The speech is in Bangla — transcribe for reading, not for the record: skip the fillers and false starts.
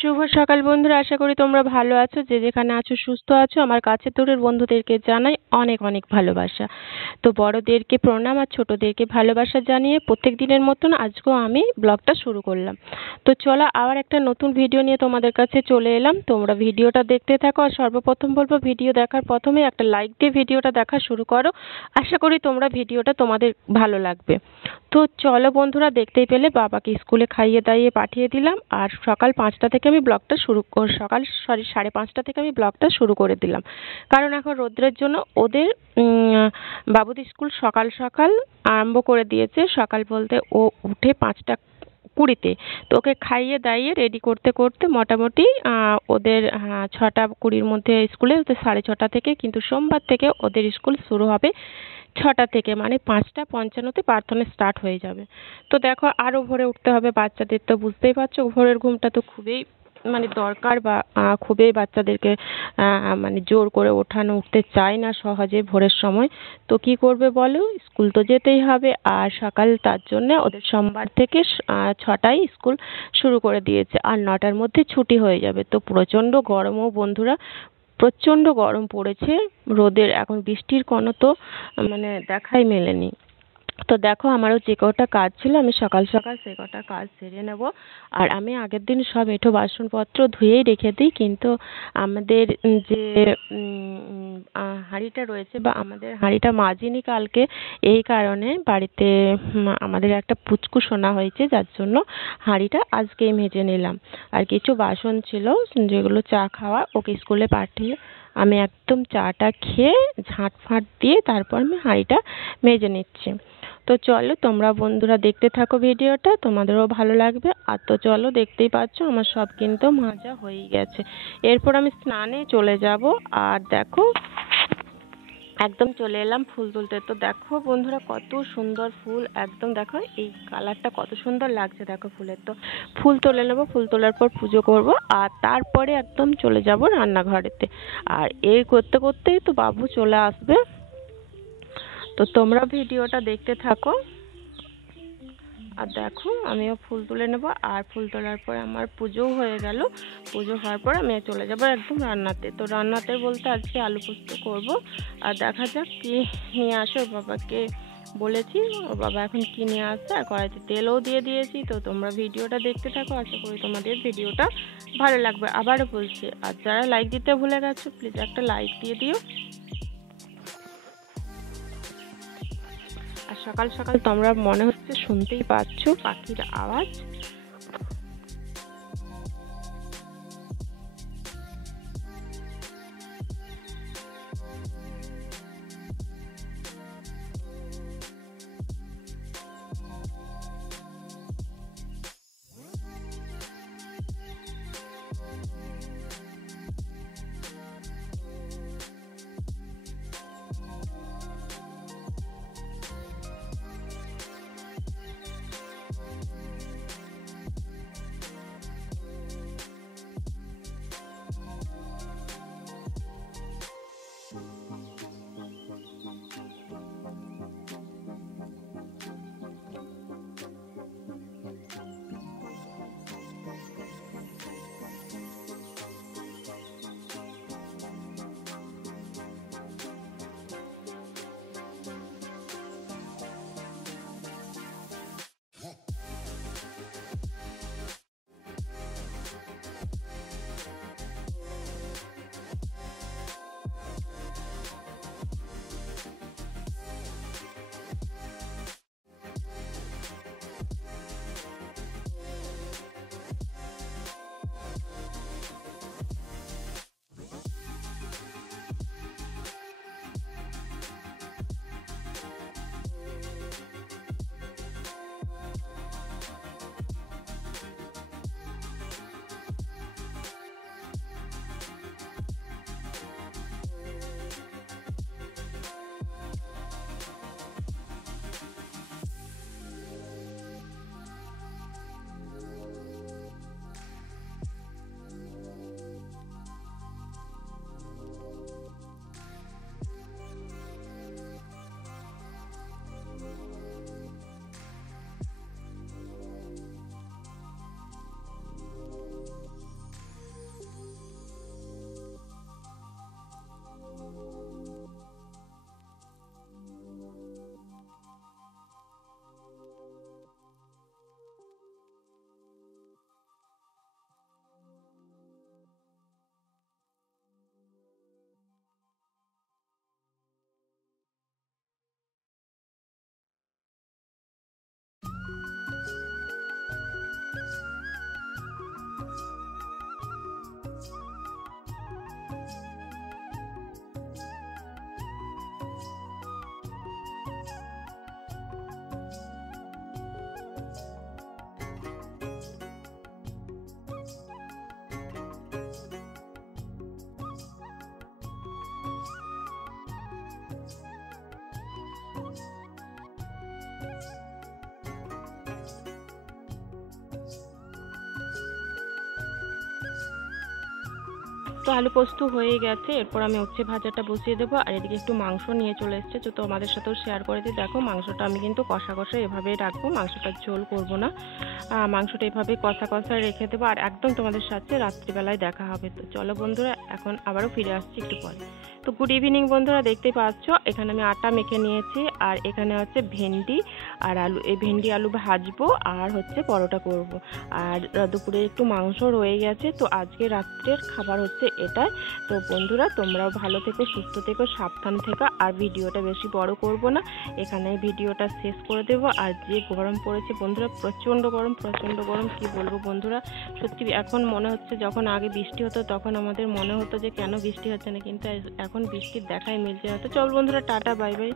শুভ সকাল বন্ধুরা, আশা করি তোমরা ভালো আছো। যে যেখানে আছো সুস্থ আছো। আমার কাছের দূরের বন্ধুদেরকে জানাই অনেক অনেক ভালোবাসা। তো বড়দেরকে প্রণাম আর ছোটদেরকে ভালোবাসা জানিয়ে প্রত্যেক দিনের মতন আজকেও আমি ব্লগটা শুরু করলাম। তো চলো আবার একটা নতুন ভিডিও নিয়ে তোমাদের কাছে চলে এলাম। তোমরা ভিডিওটা দেখতে থাকো আর সর্বপ্রথম বলবো ভিডিও দেখার প্রথমে একটা লাইক দিয়ে ভিডিওটা দেখা শুরু করো। আশা করি তোমরা ভিডিওটা তোমাদের ভালো লাগবে। তো চলো বন্ধুরা, দেখতেই পেলে বাবাকে স্কুলে খাইয়ে দাইয়ে পাঠিয়ে দিলাম আর সকাল 5টা থেকে আমি ব্লগটা সকাল 5:30 থেকে আমি ব্লগটা শুরু করে দিলাম। কারণ এখন রৌদ্রের জন্য ওদের বাবুদের স্কুল সকাল সকাল আরম্ভ করে দিয়েছে। সকাল বলতে ও উঠে 5টা 20-তে। তো ওকে খাইয়ে দাইয়ে রেডি করতে করতে মোটামুটি ওদের 6টা 20-র মধ্যে স্কুলে, ওদের 6:30 থেকে, কিন্তু সোমবার থেকে ওদের স্কুল শুরু হবে 6টা থেকে, মানে 5টা 55-তে প্রার্থনা স্টার্ট হয়ে যাবে। তো দেখো আরো ভোরে উঠতে হবে বাচ্চাদের, তো বুঝতেই পারছো ভোরের ঘুমটা তো খুবই মানে দরকার, বা খুবই বাচ্চাদেরকে মানে জোর করে উঠতে চায় না সহজে ভোরের সময়। তো কি করবে বলো, স্কুল তো যেতেই হবে। আর সকাল তার জন্য ওদের সোমবার থেকে 6টায় স্কুল শুরু করে দিয়েছে আর 9টার মধ্যে ছুটি হয়ে যাবে। তো প্রচণ্ড গরমও বন্ধুরা, প্রচণ্ড গরম পড়েছে। রোদের এখন বৃষ্টির কোনো তো মানে দেখাই মেলেনি। তো দেখো আমারও যে কটা কাজ ছিল আমি সকাল সকাল সে কটা কাজ সেরে নেব। আর আমি আগের দিন সব এঁঠো বাসনপত্র ধুয়েই রেখে দিই, কিন্তু আমাদের যে হাঁড়িটা রয়েছে, বা আমাদের হাঁড়িটা মাজিনি কালকে, এই কারণে বাড়িতে আমাদের একটা পুচকু শোনা হয়েছে, যার জন্য হাঁড়িটা আজকেই মেজে নিলাম। আর কিছু বাসন ছিল যেগুলো চা খাওয়া, ওকে স্কুলে পাঠিয়ে আমি একদম চাটা খেয়ে ঝাঁট ফাঁট দিয়ে তারপর আমি হাঁড়িটা মেজে নিচ্ছি। তো চলো তোমরা বন্ধুরা দেখতে থাকো ভিডিওটা, তোমাদেরও ভালো লাগবে। আর তো চলো দেখতেই পাচ্ছ আমার সব কিন্তু মাজা হয়ে গেছে। এরপর আমি স্নানে চলে যাব। আর দেখো একদম চলে এলাম ফুল তুলতে। তো দেখো বন্ধুরা কত সুন্দর ফুল, একদম দেখো এই কালারটা কত সুন্দর লাগছে। দেখো ফুলের, তো ফুল তুলে নেবো, ফুল তোলার পর পুজো করব আর তারপরে একদম চলে যাব রান্নাঘরেতে। আর এই করতে করতেই তো বাবু চলে আসবে। তো তোমরা ভিডিওটা দেখতে থাকো। আর দেখো আমিও ফুল তুলে নেব, আর ফুল তোলার পর আমার পুজোও হয়ে গেল। পুজো হওয়ার পর আমি চলে যাব একদম রান্নাতে। তো রান্নাতে বলতে আজকে আলু পোস্ত করব। আর দেখা যাক কি নিয়ে আসে। ওর বাবাকে বলেছি, ওর বাবা এখন কি নিয়ে আসছে। আর কড়াইতে তেলও দিয়ে দিয়েছি। তো তোমরা ভিডিওটা দেখতে থাকো, আশা করি তোমাদের ভিডিওটা ভালো লাগবে। আবারও বলছি, আর যারা লাইক দিতে ভুলে গেছো প্লিজ একটা লাইক দিয়ে দিও। আর সকাল সকাল তোমরা মনে হচ্ছে শুনতেই পাচ্ছ পাখির আওয়াজ। তো আলু পোস্ত হয়ে গেছে, এরপর আমি উচ্ছে ভাজাটা বসিয়ে দেবো। আর এদিকে একটু মাংস নিয়ে চলে এসেছে, তো তোমাদের সাথেও শেয়ার করে দিই। দেখো মাংসটা আমি কিন্তু কষা কষা এভাবেই রাখবো, মাংসটার ঝোল করবো না। মাংসটা এভাবে কষা কষা রেখে দেবো, আর একদম তোমাদের সাথে রাত্রিবেলায় দেখা হবে। তো চলো বন্ধুরা, এখন আবারও ফিরে আসছি একটু পরে। তো গুড ইভিনিং বন্ধুরা, দেখতেই পাচ্ছ এখানে আমি আটা মেখে নিয়েছি, আর এখানে হচ্ছে ভেন্ডি আর আলু, এই ভেন্ডি আলু ভাজবো আর হচ্ছে পরোটা করব। আর দুপুরে একটু মাংস রয়ে গেছে, তো আজকে রাত্রের খাবার হচ্ছে এটাই। তো বন্ধুরা তোমরাও ভালো থেকো, সুস্থ থেকো, সাবধান থেকো। আর ভিডিওটা বেশি বড় করব না, এখানে ভিডিওটা শেষ করে দেবো। আর যে গরম পড়েছে বন্ধুরা, প্রচণ্ড গরম প্রচণ্ড গরম, কি বলবো বন্ধুরা। সত্যি এখন মনে হচ্ছে, যখন আগে বৃষ্টি হতো তখন আমাদের মনে হতো যে কেন বৃষ্টি হচ্ছে না, কিন্তু এখন বৃষ্টির দেখাই মিলছে না। তো চল বন্ধুরা, টাটা, বাই বাই।